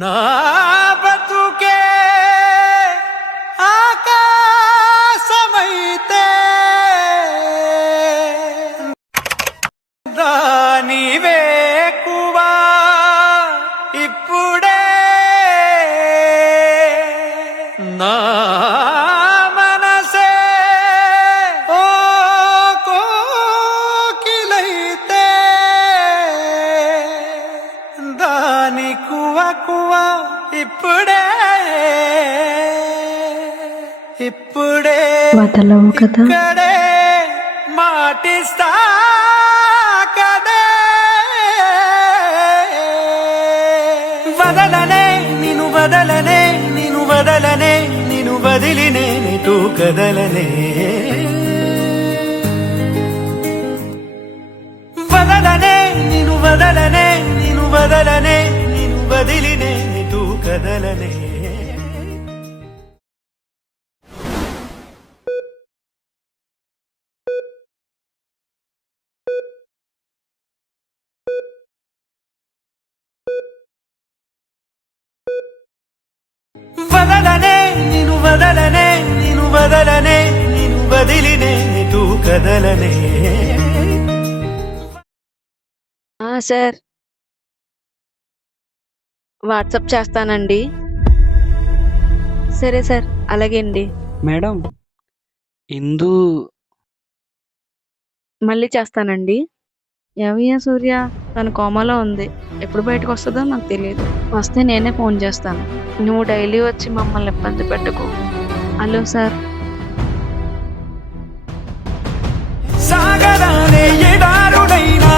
నా బతుకే ఆకాశమైతే దాని వేకువా ఇప్పుడే నా మనసే ఓ కోకిలైతే దాని కువ ఇప్పుడే ఇప్పుడే వదలవు కదా ఇక్కడే మాటిస్తా కదే వదలనే నిన్ను వదలనే నిన్ను వదలనే నిన్ను వదిలినే నీటు కదలనే వదలనే నిన్ను వదలనే నిన్ను వదలనే నిన్ను వదిలినే నీటు కదలనే వదలనే నిన్ను వదలనే నిన్ను వదలనే నిన్ను వదిలినే నీటు కదలనే సార్ వాట్సాప్ చేస్తానండి. సరే సార్, అలాగే అండి. మేడం ఇందు మళ్ళీ చేస్తానండి. ఏమయ్యా సూర్య, తను కోమాలో ఉంది. ఎప్పుడు బయటకు వస్తుందో నాకు తెలియదు. వస్తే నేనే ఫోన్ చేస్తాను. నువ్వు డైలీ వచ్చి మమ్మల్ని ఇబ్బంది పెట్టుకో. Hello sir. సాగరానే ఎడారుడైనా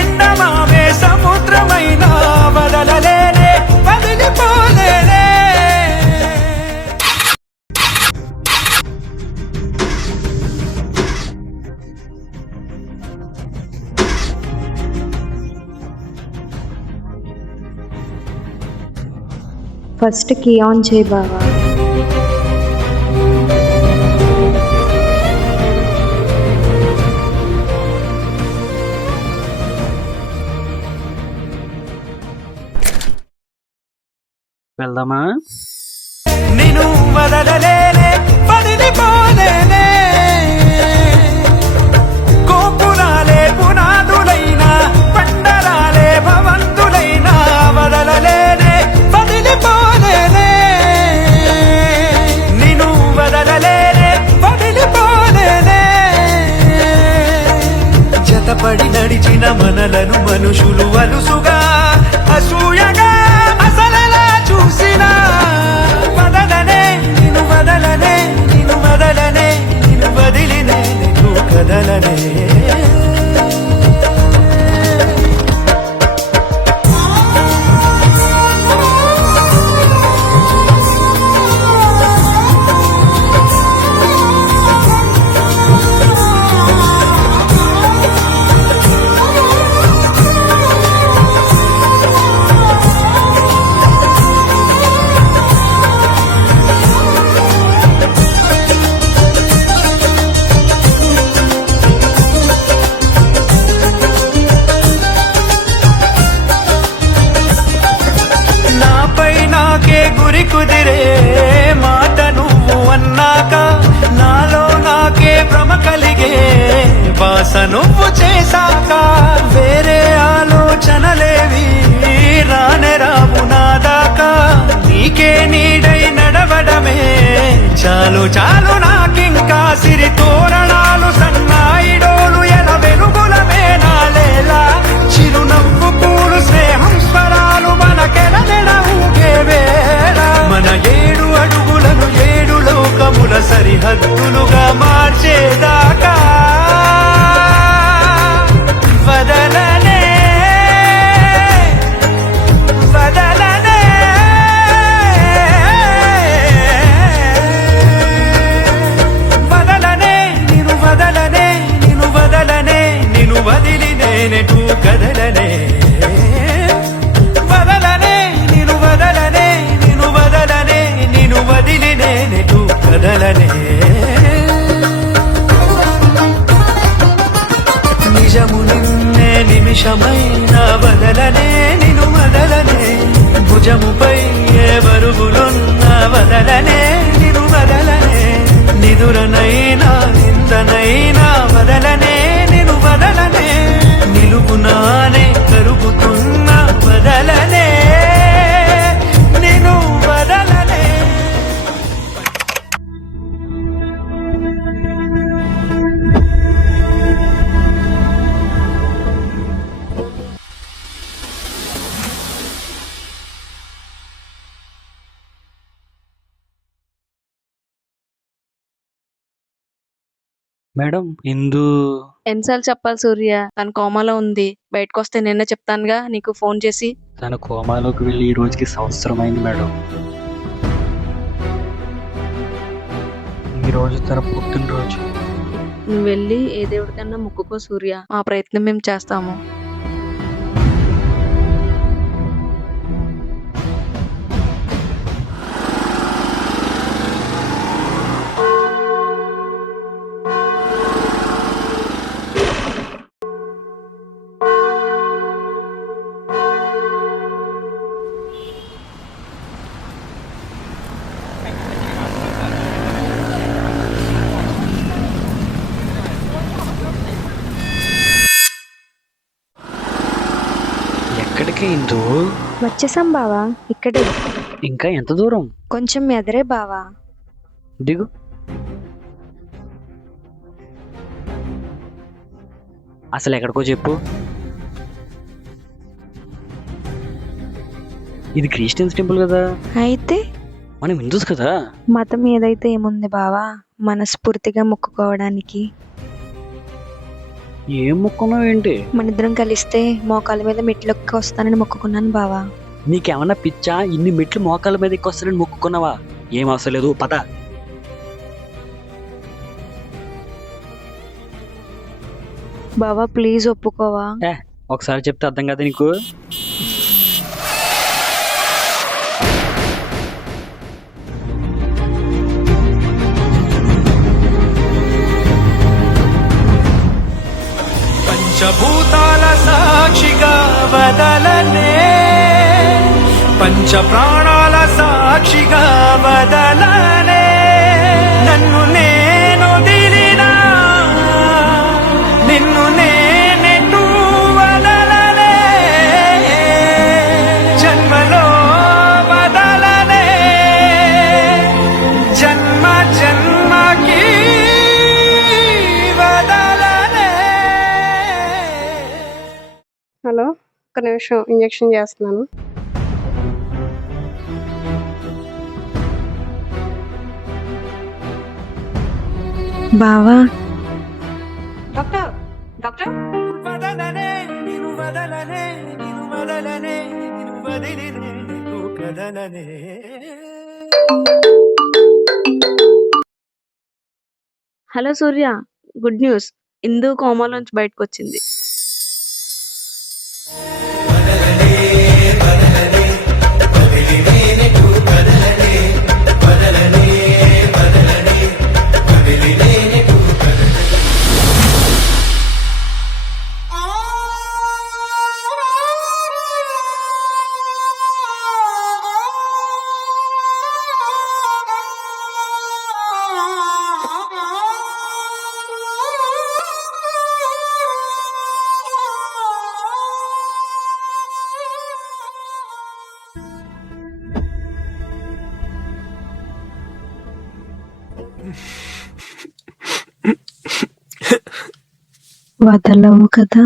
ఎండమావే సముద్రమైనా వదలలేనే వదిలిపోలేనే ఫస్ట్ కీ ఆన్ చేయి బావా. వెళ్దామా? నిన్ను వదలలేనే వదిలిపోలేనే గోపురాలే పునాదులైనా పండరాలే భవంతులైనా వదలలేనే వదిలిపోలేనే నిన్ను వదలలేనే వదిలిపోలేనే జతపడి నడిచిన మనలను మనుషులు అలుసుగా అసూయగా అసలలా చూసినా వదలనే నిన్ను వదలనే నిన్ను వదలనే నిన్ను వదిలినే నీకు కదలనే గురి కుదిరే మాట నువ్వు అన్నాక నాలో నాకే భ్రమ కలిగే వాస నువ్వు చేశాక వేరే ఆలోచనలేవి రానే రావు నాదాకా నీకే నీడై నడవడమే చాలు చాలు నాకింకా సిరి తోరణాలు సన్నాయిడోలు ఎల వెలుగులమే నాలేలా చిరునవ్వు పూలు స్నేహం స్వరాలు మనకెలనెడ ఊగే వేళ మన 7 అడుగులను 7 లోకముల సరిహద్దులుగా మార్చేదాకా వదలనే వదలనే వదలనే నిన్ను వదలనే నిన్ను వదలనే నిన్ను వదిలినే నెటు కదలనే వదలనే నిన్ను వదలనే నిన్ను వదలనే నిన్ను వదిలినే నెటు కదలనే నిజము నిన్నే నిమిషమైన వదలనే నిన్ను వదలనే భుజముపై వదలనే నిను వదలనే నిదురనైనా నిందనైనా వదలనే నిను వదలనే నిలుగునానే కరుగుతున్నా వదలనే నిను వదలనే. మేడం ఇందు ఎన్నిసార్లు చెప్పాలి సూర్య, తన కోమాలో ఉంది, బయటకు వస్తే నిన్నే చెప్తానుగా నీకు ఫోన్ చేసి. తన కోమాలోకి వెళ్ళి ఈ రోజుకి సంవత్సరం అయింది మేడం. ఈ రోజు తన పుట్టినరోజు. నువ్వు వెళ్ళి ఏ దేవుడికన్నా మొక్కుకో సూర్య, మా ప్రయత్నం మేము చేస్తాము. ఎక్కడికి ఇందు? వచ్చేసాం బావా, ఇక్కడే. ఇంకా ఎంత దూరం? కొంచెం ఎదరే బావా. దిగు. అసలు ఎక్కడికో చెప్పు. ఇది క్రిస్టియన్స్ టెంపుల్ కదా, అయితే మనం హిందూస్ కదా. మతం ఏదైతే ఏముంది బావా, మనస్ఫూర్తిగా మొక్కుకోవడానికి. ఏం మొక్కున్నావు ఏంటి? మనిద్దరం కలిస్తే మోకాల మీద మెట్లెక్కి వస్తానని మొక్కుకున్నాను బావా. నీకేమన్నా పిచ్చా? ఇన్ని మెట్లు మోకాల మీద ఎక్కొస్తానని మొక్కుకున్నావా? ఏం అవసరం లేదు, పద. బావా ప్లీజ్ ఒప్పుకోవా. ఒకసారి చెప్తే అర్థం కదా నీకు? పంచభూతాల సాక్షిగా వదలనే పంచ ప్రాణాల సాక్షిగా వదలనే నన్ను నేను దిలినా నిన్ను నేనెటు వదలనే జన్మలో వదలనే జన్మ జన్మకి వదలనే. హలో, ఒక నిమిషం ఇంజెక్షన్ చేస్తున్నాను. బావా డాక్టర్ డాక్టర్ వదలనే నిను వదలనే నిను వదలనే నిను వదిలినే నిన్ను కదలనే. హలో సూర్య, గుడ్ న్యూస్, ఇందు కోమాలోంచి బయటకు వచ్చింది. వదలవు కదా.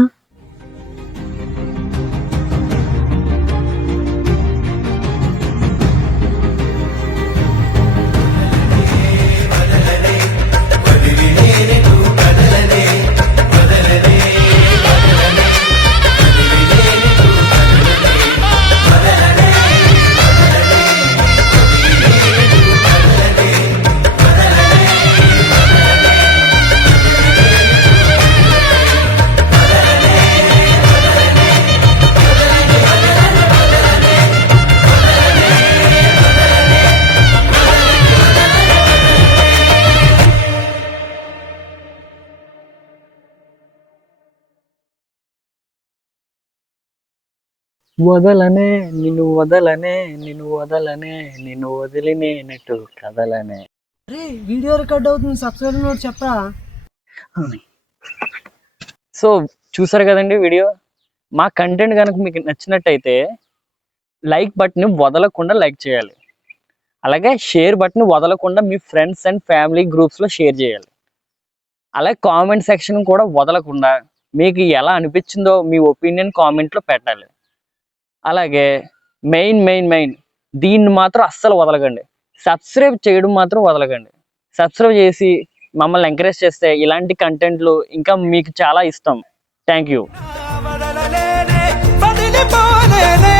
వదలనే వదలనే నిన్ను వదలనే నిన్ను వదలనే నిన్ను వదిలినేనట్టు కదలనే. వీడియో రికార్డ్ అవుతుంది, సబ్స్క్రైబ్ నోట్ చెప్పరా. సో చూసారు కదండి వీడియో. మా కంటెంట్ కనుక మీకు నచ్చినట్టయితే లైక్ బటన్ వదలకుండా లైక్ చేయాలి. అలాగే షేర్ బటన్ వదలకుండా మీ ఫ్రెండ్స్ అండ్ ఫ్యామిలీ గ్రూప్స్లో షేర్ చేయాలి. అలాగే కామెంట్ సెక్షన్ కూడా వదలకుండా మీకు ఎలా అనిపించిందో మీ ఒపీనియన్ కామెంట్లో పెట్టాలి. అలాగే మెయిన్ దీన్ని మాత్రం అస్సలు వదలకండి. సబ్స్క్రైబ్ చేయడం మాత్రం వదలకండి. సబ్స్క్రైబ్ చేసి మమ్మల్ని ఎంకరేజ్ చేస్తే ఇలాంటి కంటెంట్లు ఇంకా మీకు చాలా ఇష్టం. Thank you. వదలలేనే వదిలిపోలేనే